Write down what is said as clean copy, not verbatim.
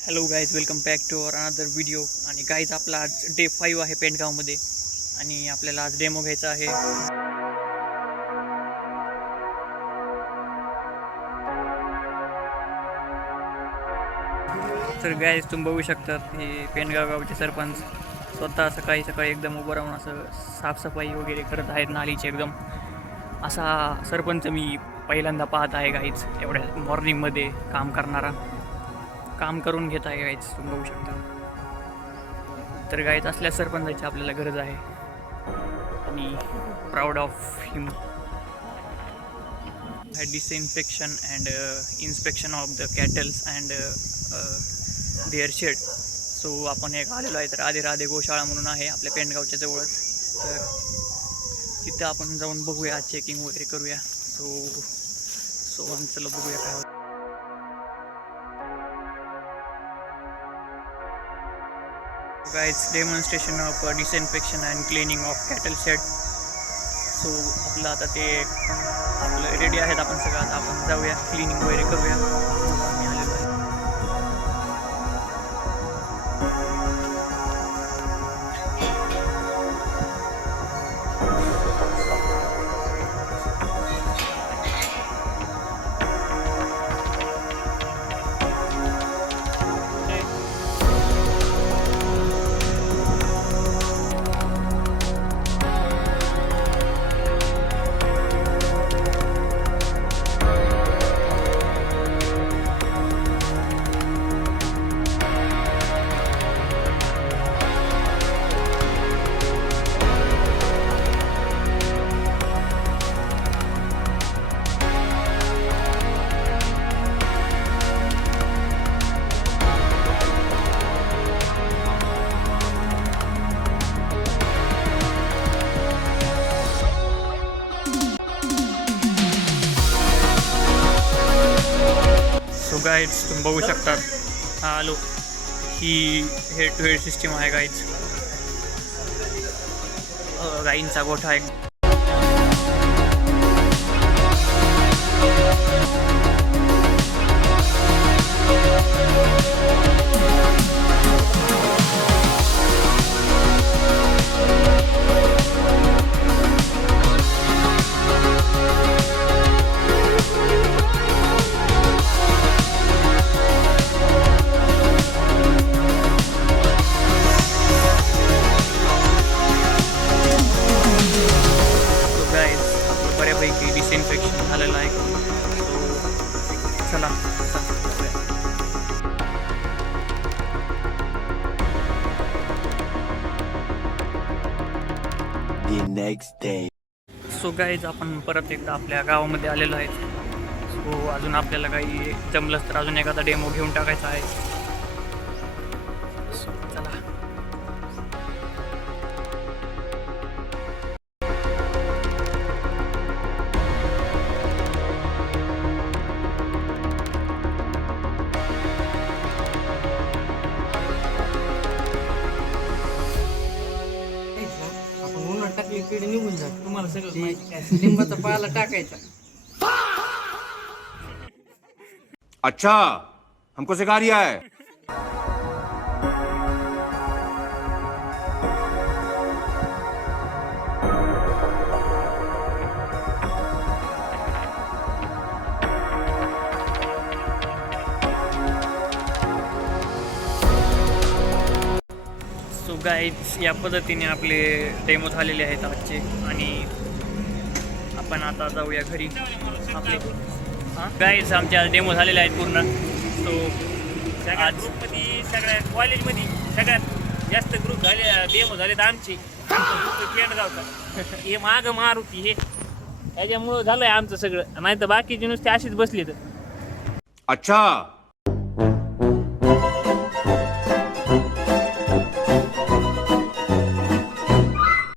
Hello guys, welcome back to our another video. आणि guys, आपला आज डे 5 आहे पेंडगावमध्ये आणि आपल्याला आज डेमो घ्यायचा आहे. तर गाईज, तुम्ही बघू शकतात हे पेंडगाव गावचे सरपंच स्वतः सकाळी सकाळी एकदम उभं राहून असं साफसफाई वगैरे करत आहेत नालीची. एकदम असा सरपंच मी पहिल्यांदा पाहत आहे गाईज, एवढ्या मॉर्निंगमध्ये काम करणारा. काम करून घेत आहे गाईज, तुम्ही बघू शकता. तर गाईज, असल्या सरपंचाची आपल्याला गरज आहे आणि proud of him. Disinfection and inspection of the cattles and their shed. So आपण एक आलेलो आहे, तर राधे राधे गोशाळा म्हणून आहे आपल्या पेंडगावच्या जवळच. तर तिथं आपण जाऊन बघूया, चेकिंग वगैरे करूया. सो चला बघूया काय होतं. Guys, demonstration of disinfection and cleaning of cattle shed. So आपलं आता ते आपलं रेडी आहेत, आपण सगळं आता आपण जाऊया, क्लिनिंग वगैरे करूया. आम्ही आलेलो आहे. सो गाईज, तुम्ही बघू शकतात, हॅलो, ही हेड टू हेड सिस्टीम आहे गाईज. गाईंचा गोठा आहे. बऱ्यापैकी डिसइन्फेक्शन झालेलं आहे. सो चला नेक्स्ट डे. सो गाईज, आपण परत एकदा आपल्या गावामध्ये आलेलो आहे. सो अजून आपल्याला काही जमलंच तर अजून एखादा डेमो घेऊन टाकायचा आहे. सो चला. टाकली किडी निघून जात. तुम्हाला सगळं माहिती आहे. लिंबाचा पाला टाकायचा. अच्छा, हमको सिखा रिया है. सो गाईज, या पद्धतीने आपले डेमो झालेले आहेत आजचे. आणि आपण आता जाऊया घरी आपले. हां गाईज, आमच्या डेमो झालेले आहेत पूर्ण. सो सगळ्या ग्रुपमध्ये, सगळ्या कॉलेजमध्ये सगळ्यात जास्त ग्रुप झाले, डेमो झालेत आमचे. पेंडगावचा हे मागं मारुती हे त्याच्यामुळं झालंय आमचं सगळं. नाही तर बाकीचे नुसते अशीच बसले. तर अच्छा.